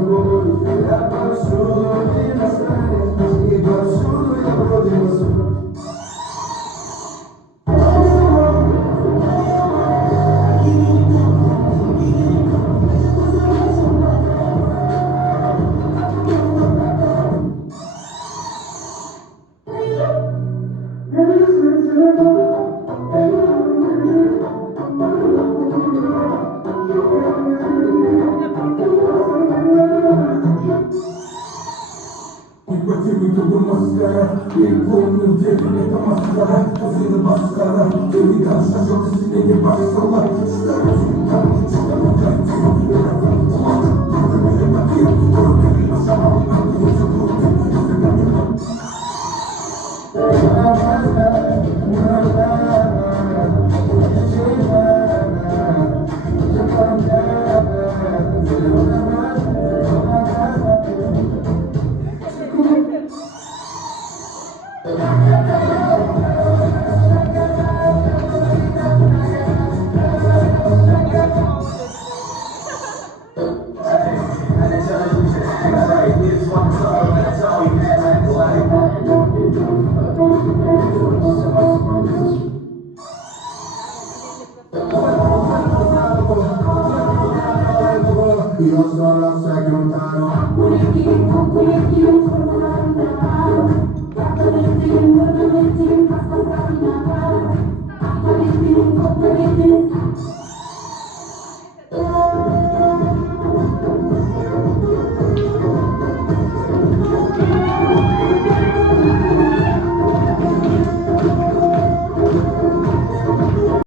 Я повсюду иностранец, и повсюду я вроде мусор. Ипотека бы маскара, и помню, где это маскара, после маскара, ты не дашь, что ты себе не басала, Io sono segretario.